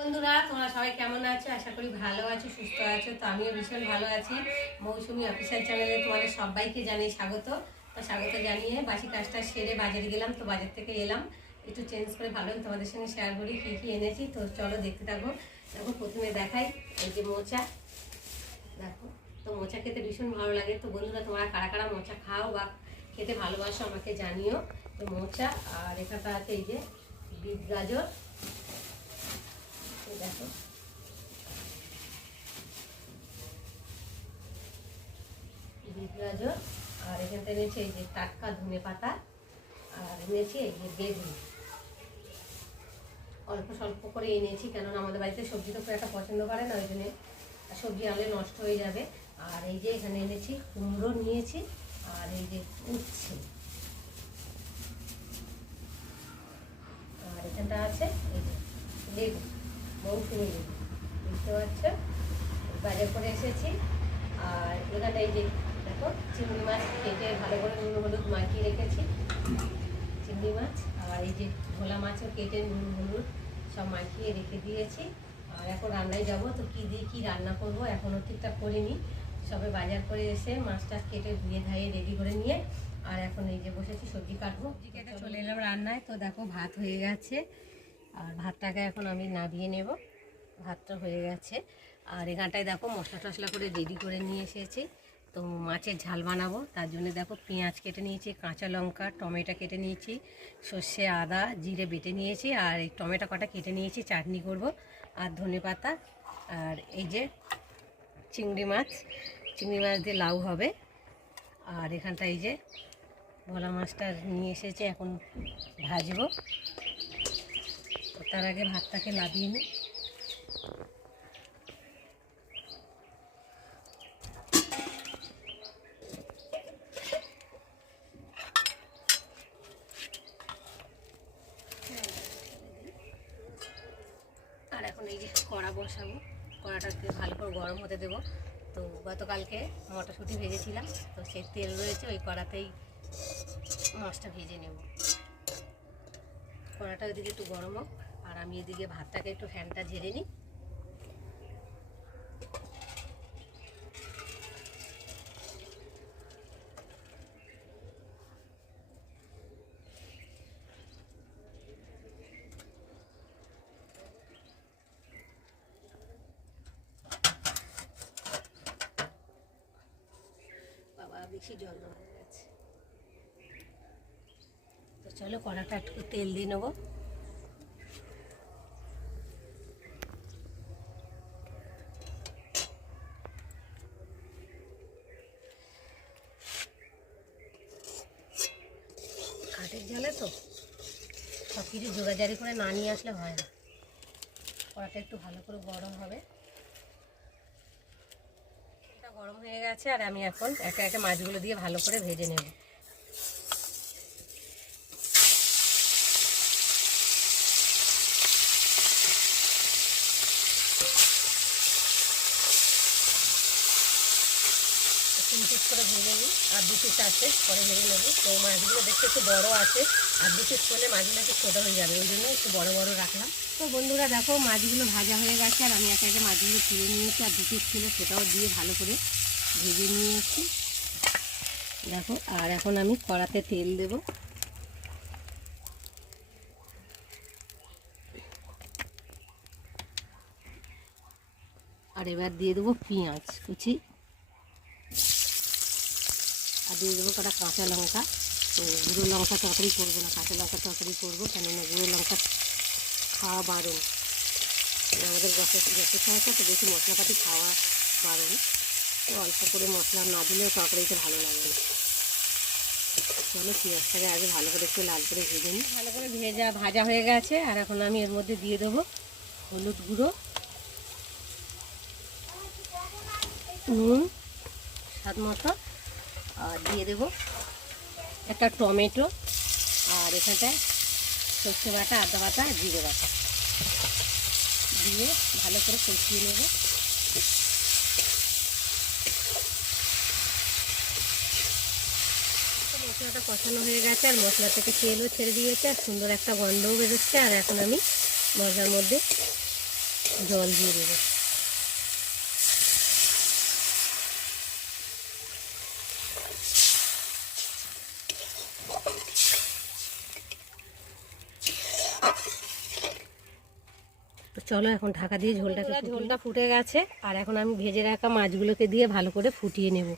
বন্ধুরা, তোমরা সবাই কেমন আছো? আশা করি ভালো আছো, সুস্থ আছো। তো আমিও ভীষণ ভালো আছি। মৌসুমি অফিসিয়াল চ্যানেলে তোমাদের সবাইকে জানিয়ে স্বাগত। তো স্বাগত জানিয়ে বাসি কাজটা সেরে বাজারে গেলাম। তো বাজার থেকে এলাম, একটু চেঞ্জ করে ভালো তোমাদের সঙ্গে শেয়ার করি কী কী এনেছি। তো চলো দেখতে থাকো। দেখো, প্রথমে দেখাই এই যে মোচা। দেখো, তো মোচা খেতে ভীষণ ভালো লাগে। তো বন্ধুরা, তোমরা কারা কারা মোচা খাও বা খেতে ভালোবাসো আমাকে জানিও। তো মোচা আর এখানটা আছে এই যে বিট গাজর। দেখো, বিট গাজর। আর এখানটা এনেছি এই যে টাটকা ধনে পাতা। আর এনেছি এই যে বেগুন। অল্প স্বল্প করে এনেছি, কেননা আমাদের বাড়িতে সবজি তো খুব একটা পছন্দ করে না, ওই জন্য সবজি আনলে নষ্ট হয়ে যাবে। আর এই যে এখানে এনেছি কুমড়ো নিয়েছি। আর এই যে উচ্ছে। আর এখানটা আছে এই যে লেবু, মৌসুমি লেবু, বুঝতে পারছো। বাজার করে এসেছি। আর এখানটা এই যে দেখো, চিংড়ি মাছ কেটে ভালো করে নুন হলুদ মাখিয়ে রেখেছি। চিংড়ি মাছ আর এই যে ভোলা মাছও কেটে নুন হলুদ সব মাখিয়ে রেখে দিয়েছি। আর এখন রান্নায় যাব। তো কী দিয়ে কী রান্না করব এখনও ঠিকঠাক করিনি। সবে বাজার করে এসে মাছটা কেটে ধুয়ে ধাইয়ে রেডি করে নিয়ে আর এখন এই যে বসেছি সবজি কাটবো। সবজি কেটে চলে এলাম রান্নায়। তো দেখো, ভাত হয়ে গেছে। আর ভাতটাকে এখন আমি নামিয়ে নেব। ভাতটা হয়ে গেছে। আর এখানটায় দেখো মশলা টশলা করে রেডি করে নিয়ে এসেছি। তো মাছের ঝাল বানাবো, তার জন্য দেখো পেঁয়াজ কেটে নিয়েছি, কাঁচা লঙ্কা, টমেটো কেটে নিয়েছি, সর্ষে আদা জিরে বেটে নিয়েছি। আর এই টমেটো কটা কেটে নিয়েছি, চাটনি করব। আর ধনেপাতা। আর এই যে চিংড়ি মাছ দিয়ে লাউ হবে। আর এখানটা এই যে ভোলা মাছটা নিয়ে এসেছি, এখন ভাজবো। তো তার আগে ভাতটাকে নামিয়ে নিই। আর এখন এই যে কড়া বসাবো, কড়াটাকে ভালো করে গরম হতে দেবো। তো গতকালকে মটরশুঁটি ভেজেছিলাম, তো সেই তেল রয়েছে, ওই কড়াতেই মাছটা ভেজে নেব। কড়াটা ওইদিকে একটু গরম হোক, আর আমি এদিকে ভাতটাকে একটু ফ্যানটা ঝেড়ে নিই। বাবা, বেশি জল হয়ে গেছে। তো চলো কড়াটা একটু তেল দিয়ে নেবো। কাঠের জালে তো সব কিছু জোগাড়জারি করে না নিয়ে আসলে হয় না। কড়াটা একটু ভালো করে গরম হবে। এটা গরম হয়ে গেছে, আর আমি এখন একে একে মাছগুলো দিয়ে ভালো করে ভেজে নেব। তিন পিস করে ভেজে নিই, আর দু পিস আছে পরে ভেজে নেব। তো মাছগুলো দেখতে একটু বড় আছে, আর দু পিস করলে মাছগুলো একটু ছোটো হয়ে যাবে, ওই জন্য একটু বড় বড় রাখলাম। তো বন্ধুরা দেখো, মাছগুলো ভাজা হয়ে গেছে, আর আমি একে একে মাছগুলো তুলে নিয়েছি। আর দু পিস ছিল, সেটাও দিয়ে ভালো করে ভেজে নিয়েছি। দেখো, আর এখন আমি কড়াতে তেল দেব। আর এবার দিয়ে দেবো পেঁয়াজ কুচি, আর দিয়ে দেবো কটা কাঁচা লঙ্কা। তো গুঁড়ো লঙ্কা তরকারি করবো না, কাঁচা লঙ্কা তরকারি করবো, কেননা গুঁড়ো লঙ্কা খাওয়া বারণ। আমাদের গ্যাসের সমস্যা, তো বেশি মশলাপাতি খাওয়া বারণ। তো অল্প করে মশলা না দিলেও তরকারিতে ভালো লাগে না। চলো পেঁয়াজটাকে আগে ভালো করে একটু লাল করে ভেজে নিই। ভালো করে ভাজা হয়ে গেছে, আর এখন আমি এর মধ্যে দিয়ে দেবো হলুদ গুঁড়ো, নুন স্বাদ মতো, আর দিয়ে দেবো একটা টমেটো, আর এখানটায় সর্ষে বাটা, আদা বাটা, জিরে বাটা দিয়ে ভালো করে কষিয়ে নেব। মশলাটা কষানো হয়ে গেছে, আর মশলা থেকে তেলও ছেড়ে দিয়েছে, আর সুন্দর একটা গন্ধও বেরোচ্ছে। আর এখন আমি মশলার মধ্যে জল দিয়ে দেবো। তো চলো এখন ঢাকা দিয়ে ঝোলটা ফুটে গেছে, আর এখন আমি ভেজে রাখা মাছগুলোকে দিয়ে ভালো করে ফুটিয়ে নেব।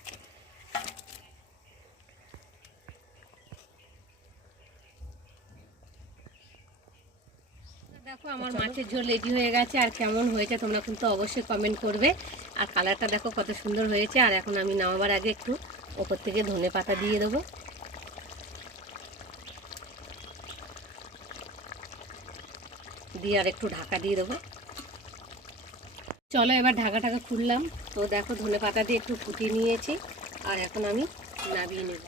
দেখো আমার মাছের ঝোল রেডি হয়ে গেছে, আর কেমন হয়েছে তোমরা কিন্তু অবশ্যই কমেন্ট করবে। আর কালারটা দেখো কত সুন্দর হয়েছে। আর এখন আমি নামাবার আগে একটু ওপর থেকে ধনে পাতা দিয়ে দেবো। দিয়ে আর একটু ঢাকা দিয়ে দেবো। চলো এবার ঢাকা খুললাম। তো দেখো ধনে পাতা দিয়ে একটু ফুটিয়ে নিয়েছি, আর এখন আমি নামিয়ে নেব।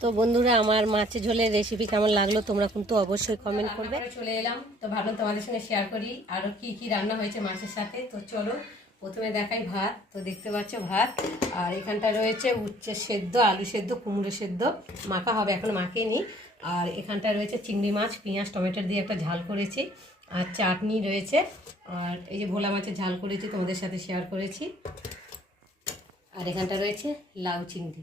তো বন্ধুরা আমার মাছের ঝোলের রেসিপি কেমন লাগলো তোমরা কিন্তু অবশ্যই কমেন্ট করবে। চলে এলাম, তো ভাবলাম তোমাদের সঙ্গে শেয়ার করি আরও কি কি রান্না হয়েছে মাছের সাথে। তো চলো প্রথমে দেখাই ভাত। তো দেখতে পাচ্ছ ভাত, আর এখানটা রয়েছে উচ্ছে সেদ্ধ, আলু সেদ্ধ, কুমড়ো সেদ্ধ, মাখা হবে এখন মাখিনি। আর এখানটা রয়েছে চিংড়ি মাছ, পেঁয়াজ টমেটো দিয়ে একটা ঝাল করেছি, আর চাটনি রয়েছে, আর এই যে ভোলা মাছের ঝাল করেছি তোমাদের সাথে শেয়ার করেছি, আর এখানটা রয়েছে লাউ চিংড়ি।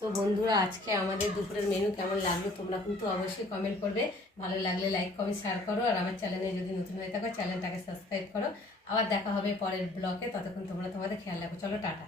তো বন্ধুরা আজকে আমাদের দুপুরের মেনু কেমন লাগলো তোমরা কিন্তু অবশ্যই কমেন্ট করবে। ভালো লাগলে লাইক কমেন্ট শেয়ার করো, আর আমার চ্যানেলে যদি নতুন হয়ে থাকো চ্যানেলটাকে সাবস্ক্রাইব করো। আবার দেখা হবে পরের ব্লগে, ততক্ষণ তোমরা তোমাদের খেয়াল রাখো। চলো টাটা।